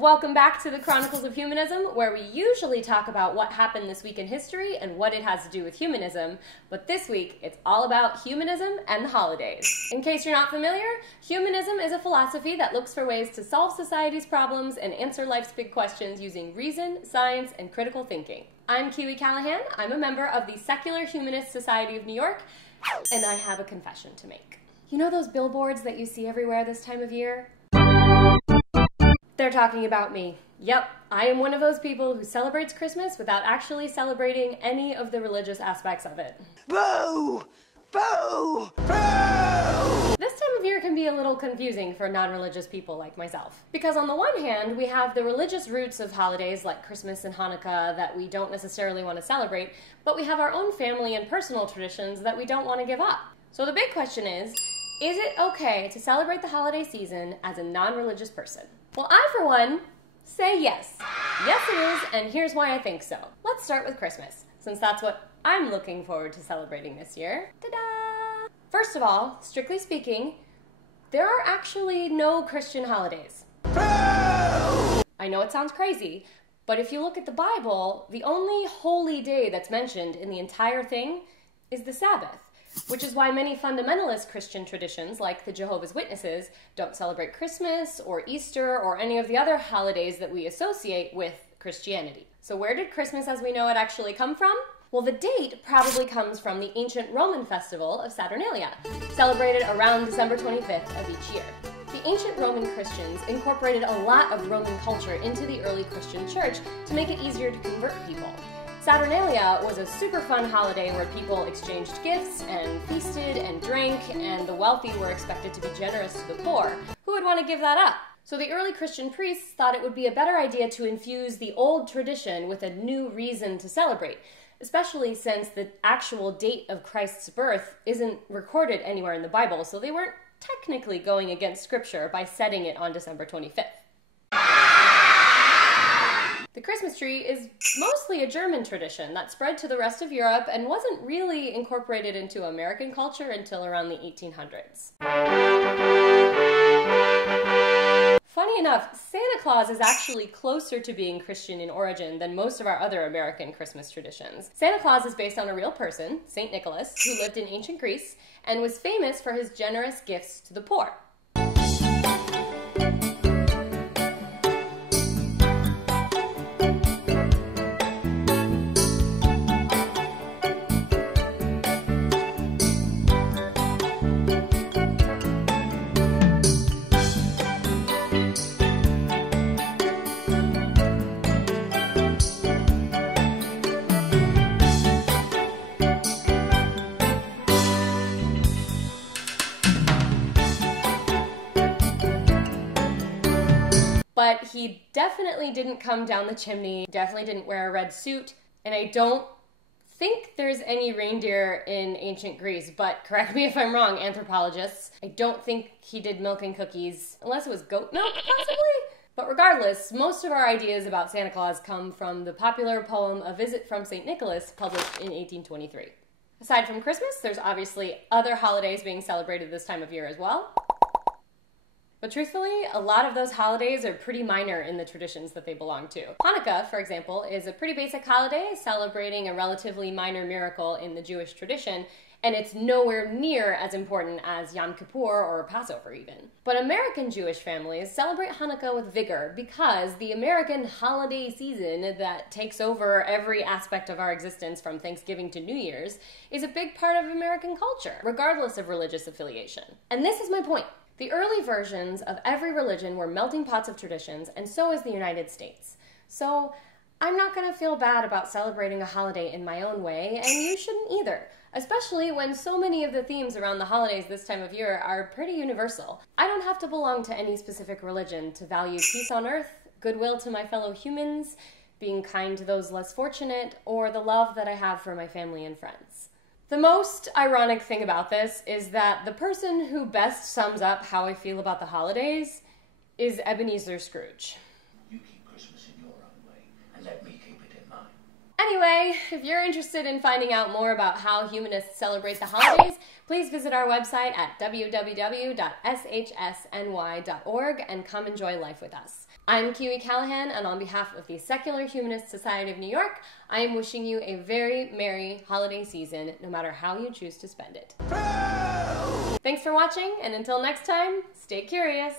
Welcome back to the Chronicles of Humanism, where we usually talk about what happened this week in history and what it has to do with humanism, but this week it's all about humanism and the holidays. In case you're not familiar, humanism is a philosophy that looks for ways to solve society's problems and answer life's big questions using reason, science, and critical thinking. I'm Kiwi Callahan. I'm a member of the Secular Humanist Society of New York, and I have a confession to make. You know those billboards that you see everywhere this time of year? They're talking about me. Yep, I am one of those people who celebrates Christmas without actually celebrating any of the religious aspects of it. Boo! Boo! Boo! This time of year can be a little confusing for non-religious people like myself. Because on the one hand, we have the religious roots of holidays like Christmas and Hanukkah that we don't necessarily want to celebrate, but we have our own family and personal traditions that we don't want to give up. So the big question is it okay to celebrate the holiday season as a non-religious person? Well, I, for one, say yes. Yes, it is, and here's why I think so. Let's start with Christmas, since that's what I'm looking forward to celebrating this year. Ta-da! First of all, strictly speaking, there are actually no Christian holidays. I know it sounds crazy, but if you look at the Bible, the only holy day that's mentioned in the entire thing is the Sabbath. Which is why many fundamentalist Christian traditions, like the Jehovah's Witnesses, don't celebrate Christmas or Easter or any of the other holidays that we associate with Christianity. So where did Christmas as we know it actually come from? Well, the date probably comes from the ancient Roman festival of Saturnalia, celebrated around December 25th of each year. The ancient Roman Christians incorporated a lot of Roman culture into the early Christian church to make it easier to convert people. Saturnalia was a super fun holiday where people exchanged gifts and feasted and drank, and the wealthy were expected to be generous to the poor. Who would want to give that up? So the early Christian priests thought it would be a better idea to infuse the old tradition with a new reason to celebrate, especially since the actual date of Christ's birth isn't recorded anywhere in the Bible, so they weren't technically going against Scripture by setting it on December 25th. The Christmas tree is mostly a German tradition that spread to the rest of Europe and wasn't really incorporated into American culture until around the 1800s. Funny enough, Santa Claus is actually closer to being Christian in origin than most of our other American Christmas traditions. Santa Claus is based on a real person, Saint Nicholas, who lived in ancient Greece and was famous for his generous gifts to the poor. But he definitely didn't come down the chimney, definitely didn't wear a red suit, and I don't think there's any reindeer in ancient Greece, but correct me if I'm wrong, anthropologists. I don't think he did milk and cookies, unless it was goat milk, possibly? But regardless, most of our ideas about Santa Claus come from the popular poem A Visit from St. Nicholas, published in 1823. Aside from Christmas, there's obviously other holidays being celebrated this time of year as well. But truthfully, a lot of those holidays are pretty minor in the traditions that they belong to. Hanukkah, for example, is a pretty basic holiday celebrating a relatively minor miracle in the Jewish tradition, and it's nowhere near as important as Yom Kippur or Passover even. But American Jewish families celebrate Hanukkah with vigor because the American holiday season that takes over every aspect of our existence from Thanksgiving to New Year's is a big part of American culture, regardless of religious affiliation. And this is my point. The early versions of every religion were melting pots of traditions, and so is the United States. So I'm not going to feel bad about celebrating a holiday in my own way, and you shouldn't either, especially when so many of the themes around the holidays this time of year are pretty universal. I don't have to belong to any specific religion to value peace on earth, goodwill to my fellow humans, being kind to those less fortunate, or the love that I have for my family and friends. The most ironic thing about this is that the person who best sums up how I feel about the holidays is Ebenezer Scrooge. You keep Christmas in your own way, and let me keep it in mine. Anyway, Anyway, if you're interested in finding out more about how humanists celebrate the holidays, please visit our website at www.shsny.org and come enjoy life with us. I'm Kiwi Callahan, and on behalf of the Secular Humanist Society of New York, I am wishing you a very merry holiday season, no matter how you choose to spend it. Thanks for watching, and until next time, stay curious.